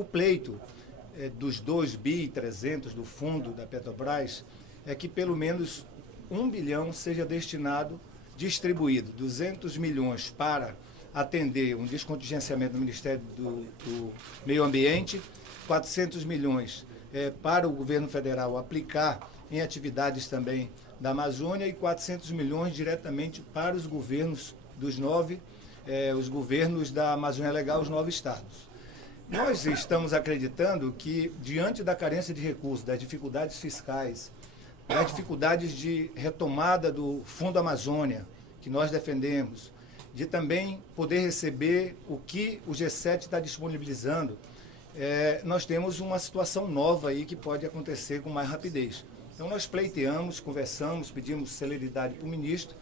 O pleito dos 2.3 bi do fundo da Petrobras é que pelo menos 1 bilhão seja destinado, distribuído, 200 milhões para atender um descontingenciamento do Ministério do Meio Ambiente, 400 milhões para o governo federal aplicar em atividades também da Amazônia e 400 milhões diretamente para os governos os governos da Amazônia Legal, os 9 estados. Nós estamos acreditando que, diante da carência de recursos, das dificuldades fiscais, das dificuldades de retomada do Fundo Amazônia, que nós defendemos, de também poder receber o que o G7 está disponibilizando, nós temos uma situação nova aí que pode acontecer com mais rapidez. Então nós pleiteamos, conversamos, pedimos celeridade para o ministro,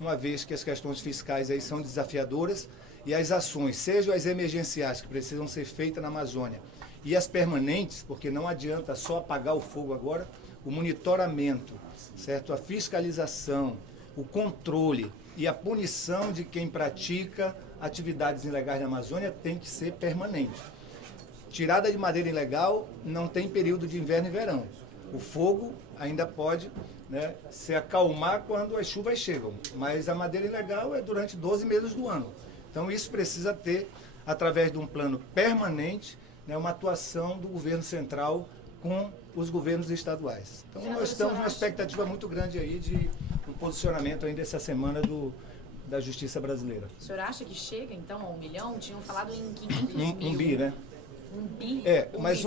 uma vez que as questões fiscais aí são desafiadoras e as ações, sejam as emergenciais que precisam ser feitas na Amazônia e as permanentes, porque não adianta só apagar o fogo agora, o monitoramento, certo? A fiscalização, o controle e a punição de quem pratica atividades ilegais na Amazônia tem que ser permanente. Tirada de madeira ilegal não tem período de inverno e verão. O fogo ainda pode, né, se acalmar quando as chuvas chegam, mas a madeira ilegal é durante 12 meses do ano. Então isso precisa ter, através de um plano permanente, né, uma atuação do governo central com os governos estaduais. Então nós estamos numa expectativa muito grande aí de um posicionamento ainda essa semana da Justiça Brasileira. O senhor acha que chega então a 1 milhão? Tinham falado em 500 mil. Um bi, né? Um bi? Mas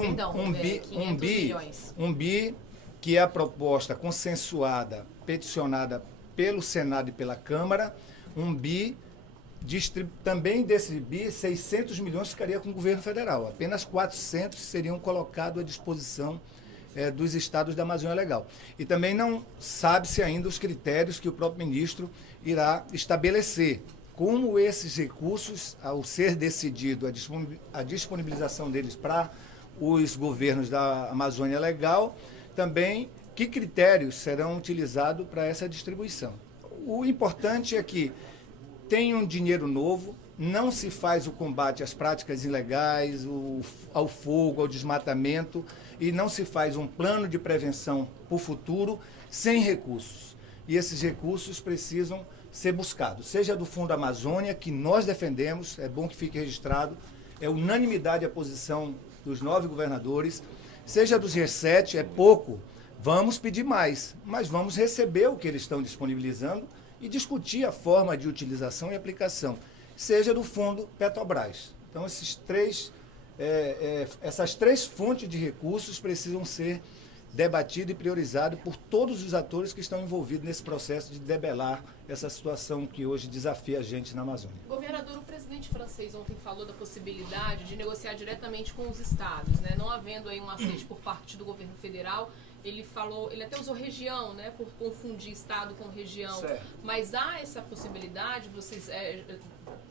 um bi que é a proposta consensuada, peticionada pelo Senado e pela Câmara, um bi, também desse bi, 600 milhões ficaria com o governo federal, apenas 400 seriam colocados à disposição dos estados da Amazônia Legal. E também não sabe-se ainda os critérios que o próprio ministro irá estabelecer. Como esses recursos, ao ser decidido a disponibilização deles para os governos da Amazônia Legal, também que critérios serão utilizados para essa distribuição. O importante é que tem um dinheiro novo, não se faz o combate às práticas ilegais, ao fogo, ao desmatamento, e não se faz um plano de prevenção para o futuro sem recursos. E esses recursos precisam ser buscados, seja do Fundo Amazônia, que nós defendemos, é bom que fique registrado, é unanimidade a posição dos 9 governadores, seja do G7, é pouco, vamos pedir mais, mas vamos receber o que eles estão disponibilizando e discutir a forma de utilização e aplicação, seja do Fundo Petrobras. Então, essas 3 fontes de recursos precisam ser debatido e priorizado por todos os atores que estão envolvidos nesse processo de debelar essa situação que hoje desafia a gente na Amazônia. Governador, o presidente francês ontem falou da possibilidade de negociar diretamente com os estados, né? Não havendo aí um aceite por parte do governo federal. Ele até usou região, né, por confundir estado com região. Certo. Mas há essa possibilidade,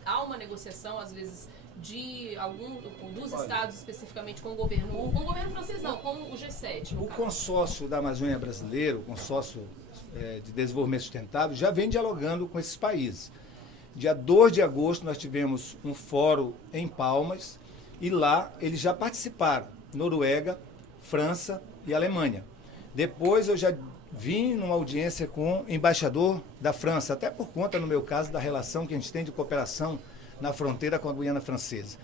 há uma negociação, às vezes, de dos estados especificamente com o governo francês não, com o G7. O consórcio da Amazônia brasileira, o consórcio de desenvolvimento sustentável, já vem dialogando com esses países. Dia 2 de agosto nós tivemos um fórum em Palmas e lá eles já participaram, Noruega, França e Alemanha. Depois eu já vim numa audiência com o embaixador da França, até por conta, no meu caso, da relação que a gente tem de cooperação na fronteira com a Guiana Francesa.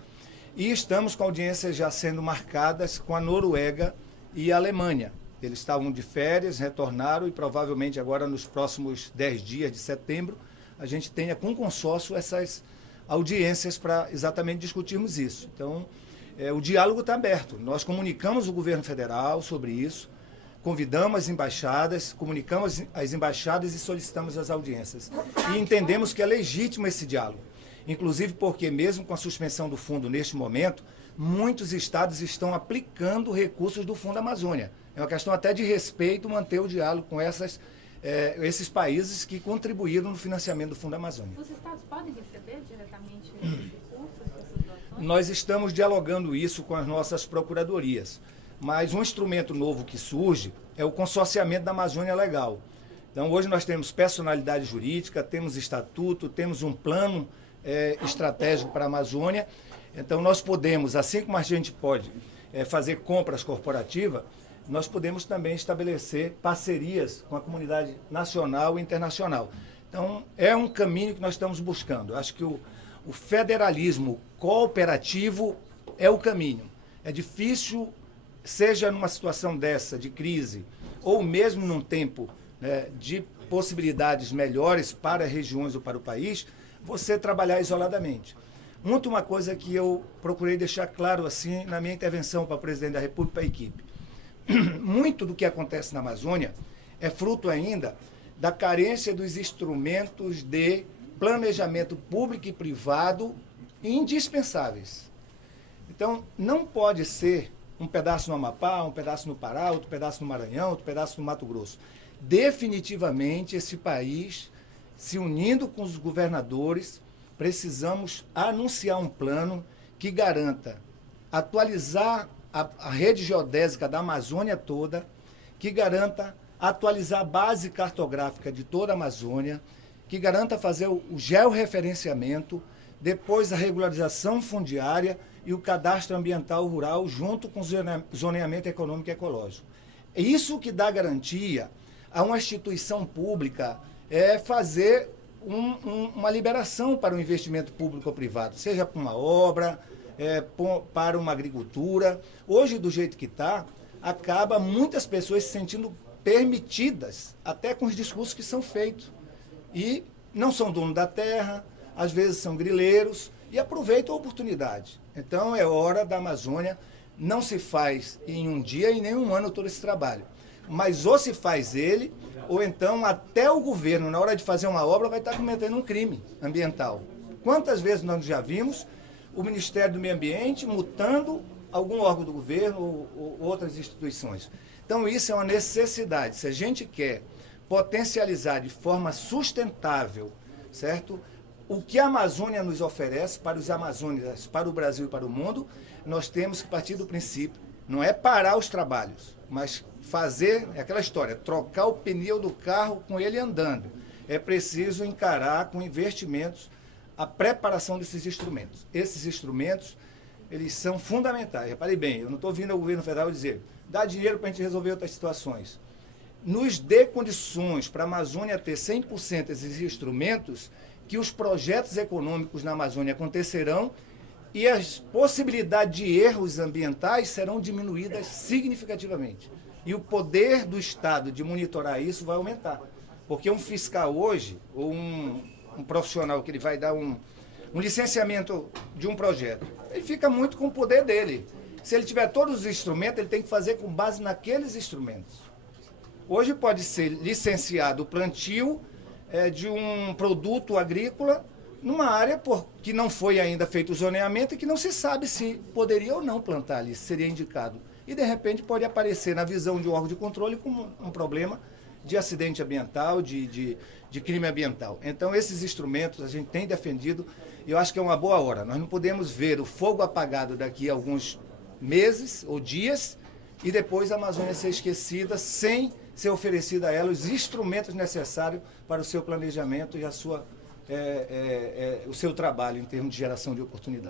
E estamos com audiências já sendo marcadas com a Noruega e a Alemanha. Eles estavam de férias, retornaram e provavelmente agora nos próximos 10 dias de setembro a gente tenha com consórcio essas audiências para exatamente discutirmos isso. Então, o diálogo está aberto. Nós comunicamos o governo federal sobre isso, convidamos as embaixadas, comunicamos as embaixadas e solicitamos as audiências. E entendemos que é legítimo esse diálogo. Inclusive porque, mesmo com a suspensão do fundo neste momento, muitos estados estão aplicando recursos do Fundo Amazônia. É uma questão até de respeito manter o diálogo com esses países que contribuíram no financiamento do Fundo Amazônia. Os estados podem receber diretamente recursos dessas doações? Nós estamos dialogando isso com as nossas procuradorias. Mas um instrumento novo que surge é o consorciamento da Amazônia Legal. Então, hoje nós temos personalidade jurídica, temos estatuto, temos um plano estratégico para a Amazônia Então, nós podemos, assim como a gente pode fazer compras corporativas, nós podemos também estabelecer parcerias com a comunidade nacional e internacional. Então, é um caminho que nós estamos buscando. Eu acho que o federalismo cooperativo é o caminho. É difícil, seja numa situação dessa, de crise, ou mesmo num tempo, né, de possibilidades melhores para regiões ou para o país, você trabalhar isoladamente. Muito uma coisa que eu procurei deixar claro assim na minha intervenção para o presidente da República e para a equipe. Muito do que acontece na Amazônia é fruto ainda da carência dos instrumentos de planejamento público e privado indispensáveis. Então, não pode ser um pedaço no Amapá, um pedaço no Pará, outro pedaço no Maranhão, outro pedaço no Mato Grosso. Definitivamente, esse país, se unindo com os governadores, precisamos anunciar um plano que garanta atualizar a rede geodésica da Amazônia toda, que garanta atualizar a base cartográfica de toda a Amazônia, que garanta fazer o georreferenciamento, depois a regularização fundiária e o cadastro ambiental rural junto com o zoneamento econômico e ecológico. É isso que dá garantia a uma instituição pública fazer uma liberação para o investimento público ou privado, seja para uma obra, para uma agricultura. Hoje, do jeito que está, acaba muitas pessoas se sentindo permitidas, até com os discursos que são feitos. E não são donos da terra, às vezes são grileiros, e aproveitam a oportunidade. Então, é hora da Amazônia, não se faz em um dia e nem um ano todo esse trabalho. Mas ou se faz ele, ou então até o governo, na hora de fazer uma obra, vai estar cometendo um crime ambiental. Quantas vezes nós já vimos o Ministério do Meio Ambiente multando algum órgão do governo ou outras instituições? Então, isso é uma necessidade. Se a gente quer potencializar de forma sustentável, certo? O que a Amazônia nos oferece para os amazônicos, para o Brasil e para o mundo, nós temos que partir do princípio, não é parar os trabalhos, mas fazer aquela história, trocar o pneu do carro com ele andando. É preciso encarar com investimentos a preparação desses instrumentos. Esses instrumentos, eles são fundamentais. Repare bem, eu não estou vindo ao governo federal dizer, dá dinheiro para a gente resolver outras situações. Nos dê condições para a Amazônia ter 100% desses instrumentos, que os projetos econômicos na Amazônia acontecerão e as possibilidades de erros ambientais serão diminuídas significativamente. E o poder do Estado de monitorar isso vai aumentar. Porque um fiscal hoje, ou um profissional que ele vai dar um licenciamento de um projeto, ele fica muito com o poder dele. Se ele tiver todos os instrumentos, ele tem que fazer com base naqueles instrumentos. Hoje pode ser licenciado o plantio de um produto agrícola numa área que não foi ainda feito o zoneamento e que não se sabe se poderia ou não plantar ali, se seria indicado. E, de repente, pode aparecer na visão de um órgão de controle como um problema de acidente ambiental, de crime ambiental. Então, esses instrumentos a gente tem defendido e eu acho que é uma boa hora. Nós não podemos ver o fogo apagado daqui a alguns meses ou dias e depois a Amazônia ser esquecida sem ser oferecida a ela os instrumentos necessários para o seu planejamento e o seu trabalho em termos de geração de oportunidades.